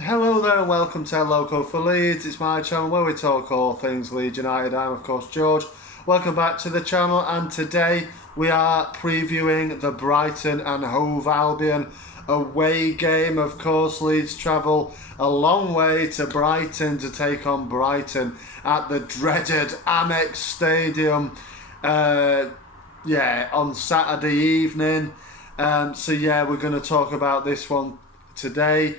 Hello there and welcome to Loco for Leeds. It's my channel where we talk all things Leeds United. I'm of course George. Welcome back to the channel, and today we are previewing the Brighton and Hove Albion away game. Of course, Leeds travel a long way to Brighton to take on Brighton at the dreaded AMEX Stadium on Saturday evening. We're going to talk about this one today.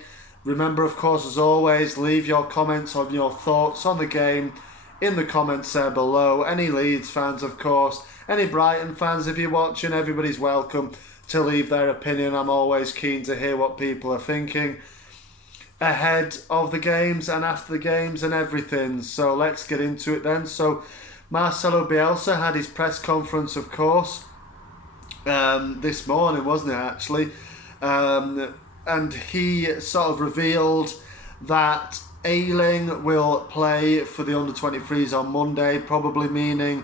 Remember, of course, as always, leave your comments on your thoughts on the game in the comments there below. Any Leeds fans, of course, any Brighton fans, if you're watching, everybody's welcome to leave their opinion. I'm always keen to hear what people are thinking ahead of the games and after the games and everything. So let's get into it then. So Marcelo Bielsa had his press conference, of course, this morning, wasn't it, actually? And he sort of revealed that Ayling will play for the under-23s on Monday, probably meaning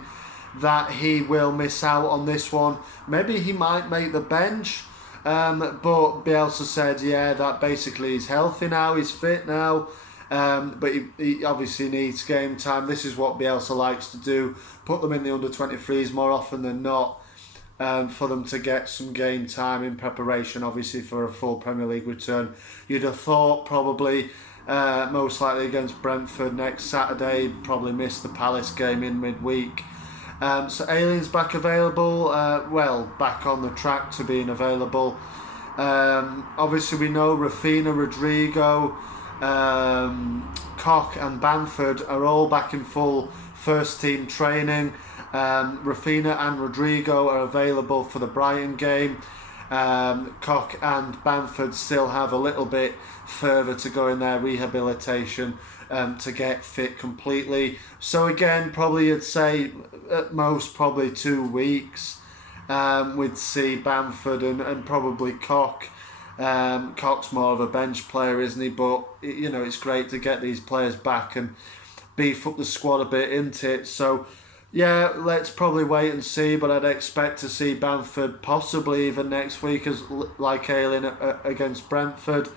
that he will miss out on this one. Maybe he might make the bench, but Bielsa said, that basically he's healthy now, he's fit now, but he obviously needs game time. This is what Bielsa likes to do, put them in the under-23s more often than not. For them to get some game time in preparation, obviously, for a full Premier League return. You'd have thought probably most likely against Brentford next Saturday, probably miss the Palace game in midweek. So Ayling's back available, back on the track to being available. Obviously we know Raphinha, Rodrigo, Koch and Bamford are all back in full first team training. Raphinha and Rodrigo are available for the Brighton game. Koch and Bamford still have a little bit further to go in their rehabilitation to get fit completely. So again, probably you'd say at most probably 2 weeks. We'd see Bamford and probably Koch. Koch's more of a bench player, isn't he? But it's great to get these players back and beef up the squad a bit, isn't it? So yeah, let's probably wait and see, but I'd expect to see Bamford possibly even next week, as like Ayling against Brentford.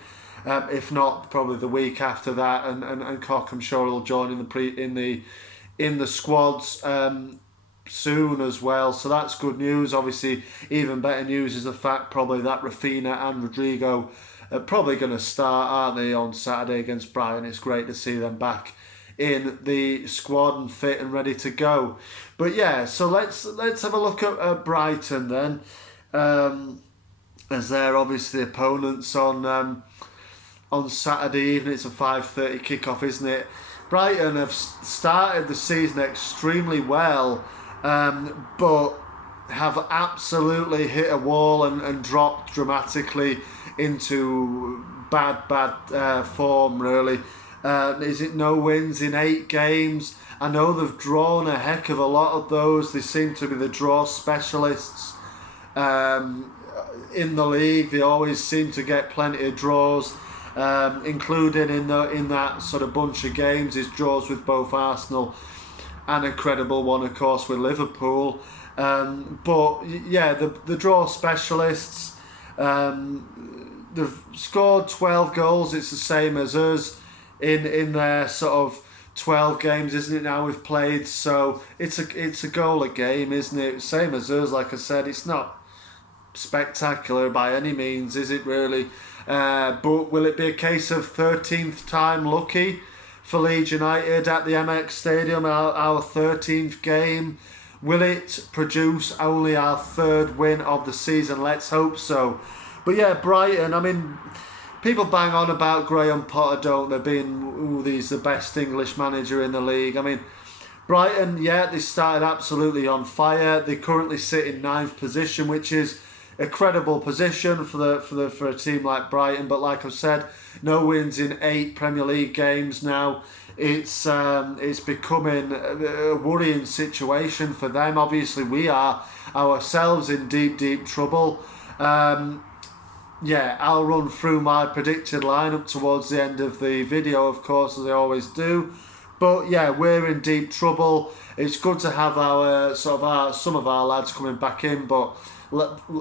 If not, probably the week after that, and Koch, I'm sure, will join in the squads soon as well. So that's good news. Obviously, even better news is the fact probably that Raphinha and Rodrigo are probably going to start, aren't they, on Saturday against Brighton. It's great to see them back in the squad and fit and ready to go. But yeah, so let's have a look at Brighton then, as they're obviously opponents on Saturday evening. It's a 5:30 kickoff, isn't it? Brighton have started the season extremely well, but have absolutely hit a wall and dropped dramatically into bad form, really. Is it no wins in 8 games? I know they've drawn a heck of a lot of those. They seem to be the draw specialists in the league. They always seem to get plenty of draws, including in that sort of bunch of games is draws with both Arsenal and a credible one, of course, with Liverpool. But yeah, the draw specialists, they've scored 12 goals. It's the same as us in their sort of 12 games, isn't it, now we've played? So it's a goal a game, isn't it? Same as us, like I said. It's not spectacular by any means, is it really? But will it be a case of 13th time lucky for Leeds United at the AMEX Stadium, our 13th game? Will it produce only our 3rd win of the season? Let's hope so. But yeah, Brighton, I mean, people bang on about Graham Potter, don't they, being he's the best English manager in the league. I mean, Brighton, they started absolutely on fire. They currently sit in 9th position, which is a credible position for a team like Brighton. But like I've said, no wins in 8 Premier League games now. It's becoming a worrying situation for them. Obviously, we are ourselves in deep trouble. I'll run through my predicted lineup towards the end of the video, of course, as I always do. But yeah, we're in deep trouble. It's good to have some of our lads coming back in, but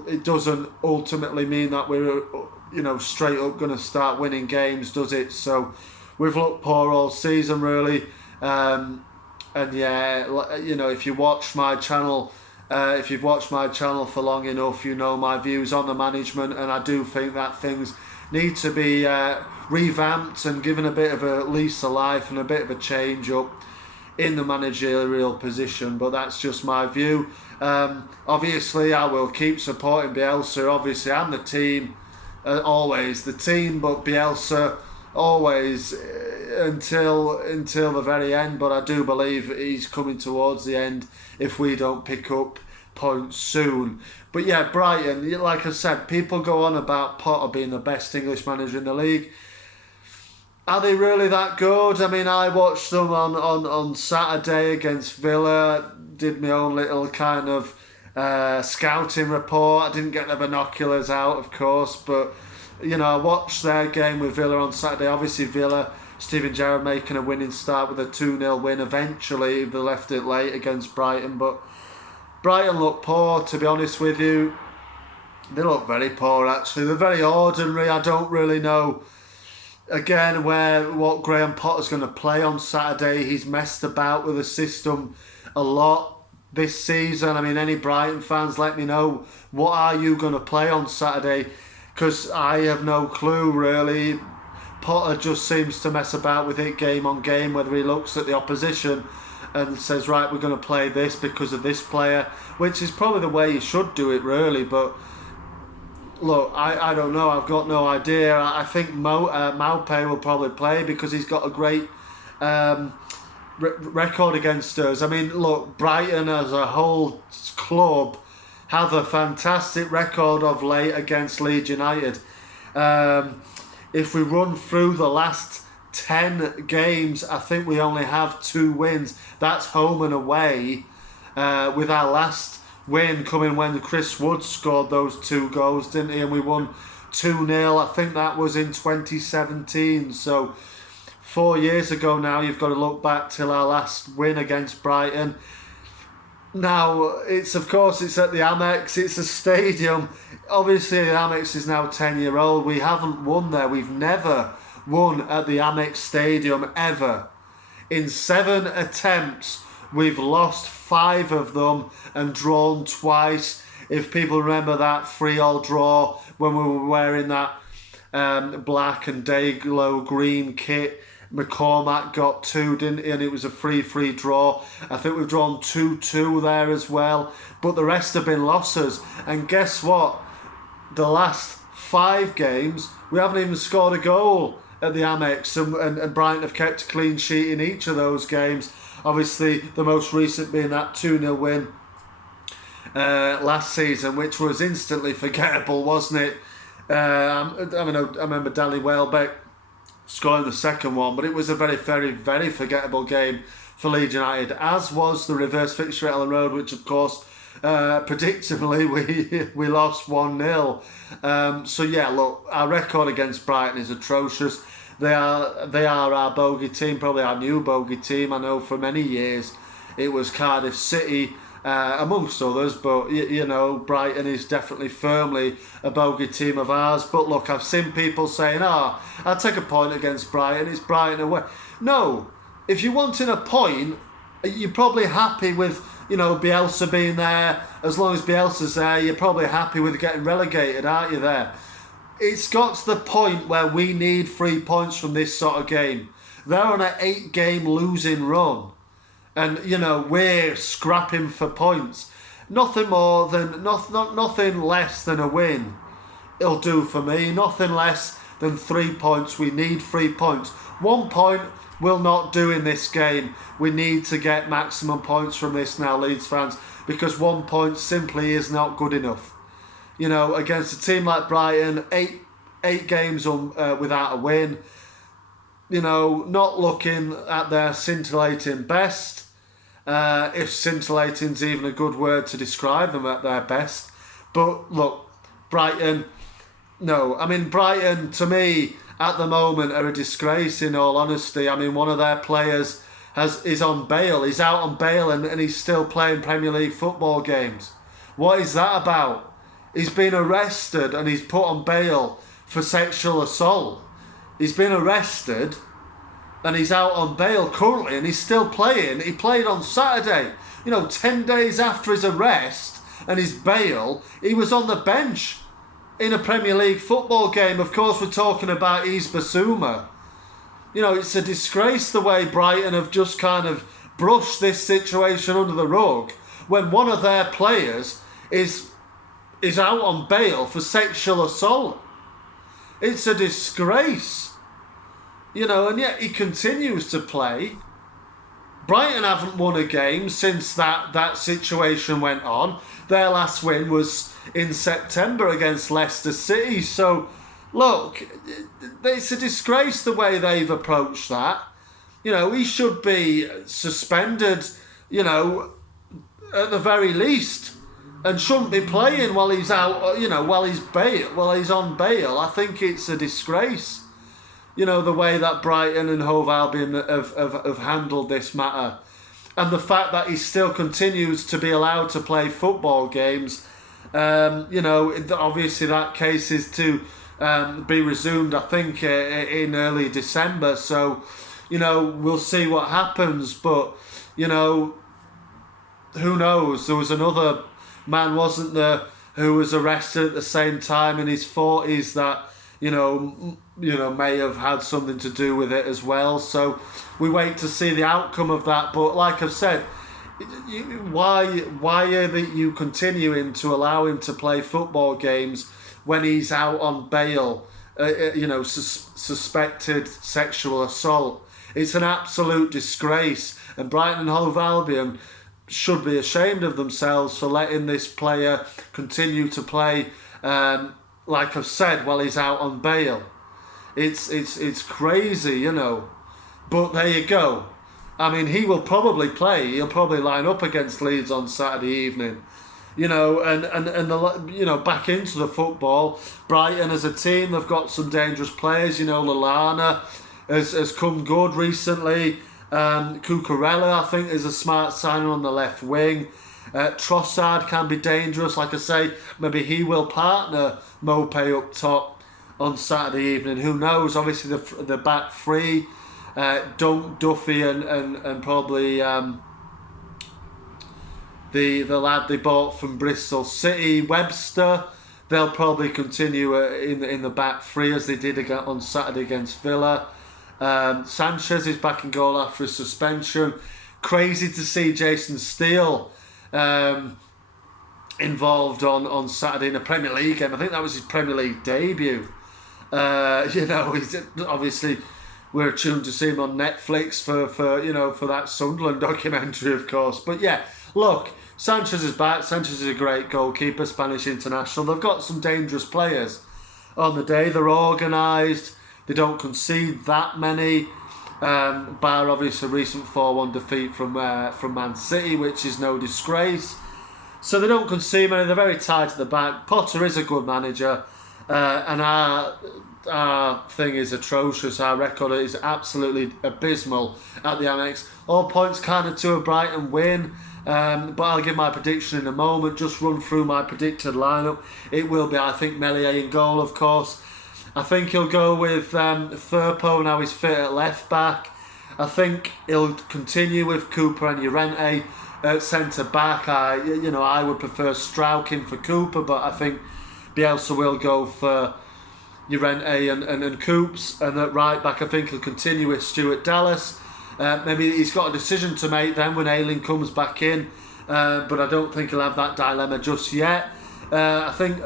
it doesn't ultimately mean that we're straight up going to start winning games, does it? So we've looked poor all season, really. And yeah, if you watch my channel, if you've watched my channel for long enough, you know my views on the management, and I do think that things need to be revamped and given a bit of a lease of life and a bit of a change up in the managerial position. But that's just my view. Obviously, I will keep supporting Bielsa. Obviously, I'm the team, always the team, but Bielsa always until the very end. But I do believe he's coming towards the end if we don't pick up points soon. But yeah, Brighton, like I said, people go on about Potter being the best English manager in the league. Are they really that good? I mean, I watched them on Saturday against Villa, did my own little kind of scouting report. I didn't get the binoculars out, of course, but I watched their game with Villa on Saturday. Obviously, Villa, Steven Gerrard making a winning start with a 2-0 win eventually. They left it late against Brighton, but Brighton look poor, to be honest with you. They look very poor, actually. They're very ordinary. I don't really know, again, what Graham Potter's going to play on Saturday. He's messed about with the system a lot this season. I mean, any Brighton fans, let me know, what are you going to play on Saturday? Because I have no clue, really. Potter just seems to mess about with it game on game, whether he looks at the opposition and says, right, we're going to play this because of this player, which is probably the way you should do it, really. But look, I don't know. I've got no idea. I think Maupay will probably play because he's got a great record against us. I mean, look, Brighton as a whole club have a fantastic record of late against Leeds United. If we run through the last 10 games, I think we only have 2 wins. That's home and away, with our last win coming when Chris Wood scored those 2 goals, didn't he? And we won 2-0. I think that was in 2017. So 4 years ago now, you've got to look back till our last win against Brighton. Now, it's at the AMEX, it's a stadium. Obviously, the AMEX is now 10-year-old. We haven't won there. We've never won at the AMEX Stadium, ever. In 7 attempts, we've lost 5 of them and drawn twice. If people remember that 3-3 draw when we were wearing that black and day-glow green kit, McCormack got 2, didn't he? And it was a 3-3 draw. I think we've drawn 2-2 there as well. But the rest have been losses. And guess what? The last 5 games, we haven't even scored a goal at the Amex. And Brighton have kept a clean sheet in each of those games. Obviously, the most recent being that 2-0 win last season, which was instantly forgettable, wasn't it? I remember Danny Welbeck scoring the second one, but it was a very, very, very forgettable game for Leeds United, as was the reverse fixture at Ellen Road, which of course, predictably, we lost 1-0. So yeah, look, our record against Brighton is atrocious. They are our bogey team, probably our new bogey team. I know for many years it was Cardiff City, amongst others, but Brighton is definitely firmly a bogey team of ours. But look, I've seen people saying, I'll take a point against Brighton, it's Brighton away. No, if you're wanting a point, you're probably happy with Bielsa being there. As long as Bielsa's there, you're probably happy with getting relegated, aren't you there? It's got to the point where we need 3 points from this sort of game. They're on an 8-game losing run. And, we're scrapping for points. Nothing less than a win. It'll do for me. Nothing less than 3 points. We need 3 points. 1 point will not do in this game. We need to get maximum points from this now, Leeds fans, because 1 point simply is not good enough. Against a team like Brighton, eight games without a win. Not looking at their scintillating best. If scintillating's even a good word to describe them at their best. But look, Brighton, no. I mean, Brighton, to me, at the moment, are a disgrace, in all honesty. I mean, one of their players is on bail. He's out on bail and he's still playing Premier League football games. What is that about? He's been arrested and he's put on bail for sexual assault. He's been arrested and he's out on bail currently and he's still playing. He played on Saturday, 10 days after his arrest and his bail. He was on the bench in a Premier League football game. Of course, we're talking about Yves Bissouma. It's a disgrace the way Brighton have just kind of brushed this situation under the rug when one of their players is out on bail for sexual assault. It's a disgrace. And yet he continues to play. Brighton haven't won a game since that situation went on. Their last win was in September against Leicester City. So, look, it's a disgrace the way they've approached that. He should be suspended, at the very least, and shouldn't be playing while he's out, while he's on bail. I think it's a disgrace, the way that Brighton and Hove Albion have handled this matter. And the fact that he still continues to be allowed to play football games, obviously that case is to be resumed, I think, in early December. So, we'll see what happens. But, who knows? There was another man, wasn't there, who was arrested at the same time in his 40s that, may have had something to do with it as well. So we wait to see the outcome of that. But like I've said, why are you continuing to allow him to play football games when he's out on bail, suspected sexual assault? It's an absolute disgrace, and Brighton and Hove Albion should be ashamed of themselves for letting this player continue to play, like I've said, while he's out on bail. It's crazy, But there you go. I mean, he will probably play. He'll probably line up against Leeds on Saturday evening. Back into the football. Brighton as a team, they've got some dangerous players. Lallana has come good recently. Cucurella, I think, is a smart signing on the left wing. Trossard can be dangerous. Like I say, maybe he will partner Mopé up top on Saturday evening. Who knows? Obviously, the back three, Dunk, Duffy, and probably the lad they bought from Bristol City, Webster. They'll probably continue in the back three as they did on Saturday against Villa. Sanchez is back in goal after his suspension. Crazy to see Jason Steele involved on Saturday in a Premier League game. I think that was his Premier League debut. He's obviously, we're tuned to see him on Netflix for that Sunderland documentary, of course. But yeah, look, Sanchez is back. Sanchez is a great goalkeeper, Spanish international. They've got some dangerous players on the day. They're organised. They don't concede that many, bar obviously a recent 4-1 defeat from Man City, which is no disgrace. So they don't concede many. They're very tight at the back. Potter is a good manager, and our thing is atrocious. Our record is absolutely abysmal at the AMEX. All points kind of to a Brighton win. But I'll give my prediction in a moment. Just run through my predicted lineup. It will be, I think, Meslier in goal, of course. I think he'll go with Firpo, now he's fit at left back. I think he'll continue with Cooper and Llorente at centre back. I would prefer Strauch in for Cooper, but I think Bielsa will go for Llorente and Coops. And at right back, I think he'll continue with Stuart Dallas. Maybe he's got a decision to make then when Ayling comes back in, but I don't think he'll have that dilemma just yet. I think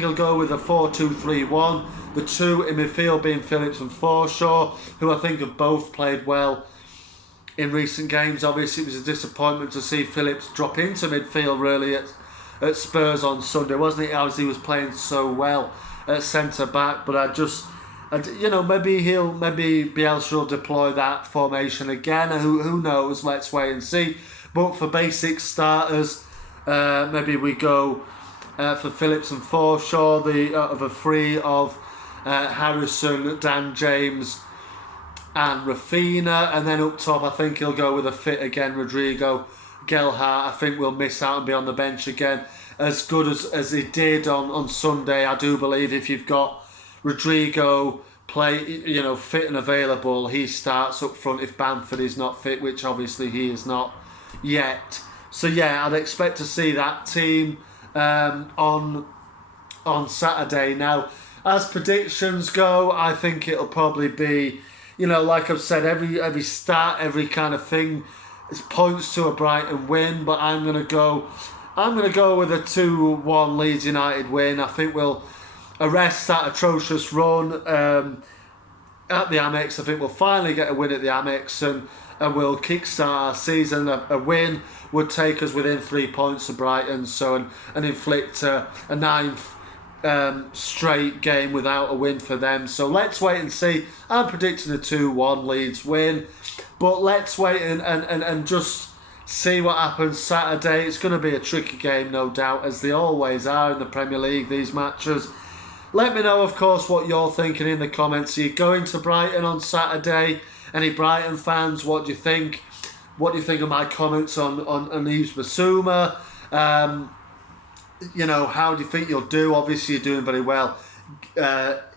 he'll go with a 4-2-3-1. The two in midfield being Phillips and Forshaw, who I think have both played well in recent games. Obviously, it was a disappointment to see Phillips drop into midfield really at Spurs on Sunday, wasn't it? As he was playing so well at centre back, but maybe Bielsa will deploy that formation again. Who knows? Let's wait and see. But for basic starters, maybe we go for Phillips and Forshaw, the three of Harrison, Dan James and Raphinha, and then up top I think he'll go with a fit again Rodrigo. Gelhardt I think will miss out and be on the bench again, as good as he did on Sunday. I do believe if you've got Rodrigo play, fit and available, he starts up front if Bamford is not fit, which obviously he is not yet. So yeah, I'd expect to see that team on Saturday. Now, as predictions go, I think it'll probably be, like I've said, every stat, every kind of thing, it points to a Brighton win. But I'm gonna go with a 2-1 Leeds United win. I think we'll arrest that atrocious run at the AMEX. I think we'll finally get a win at the AMEX and we'll kickstart our season. A win would take us within 3 points of Brighton, and inflict a ninth straight game without a win for them. So let's wait and see. I'm predicting a 2-1 Leeds win, but let's wait and just see what happens Saturday. It's going to be a tricky game, no doubt, as they always are in the Premier League, these matches. Let me know, of course, what you're thinking in the comments. Are you going to Brighton on Saturday? Any Brighton fans, what do you think? What do you think of my comments on Yves Bissouma? How do you think you'll do? Obviously, you're doing very well.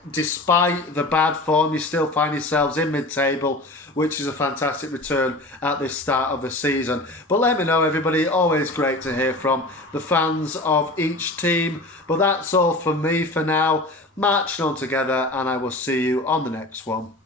Despite the bad form, you still find yourselves in mid-table, which is a fantastic return at this start of the season. But let me know, everybody. Always great to hear from the fans of each team. But that's all from me for now. Marching on together, and I will see you on the next one.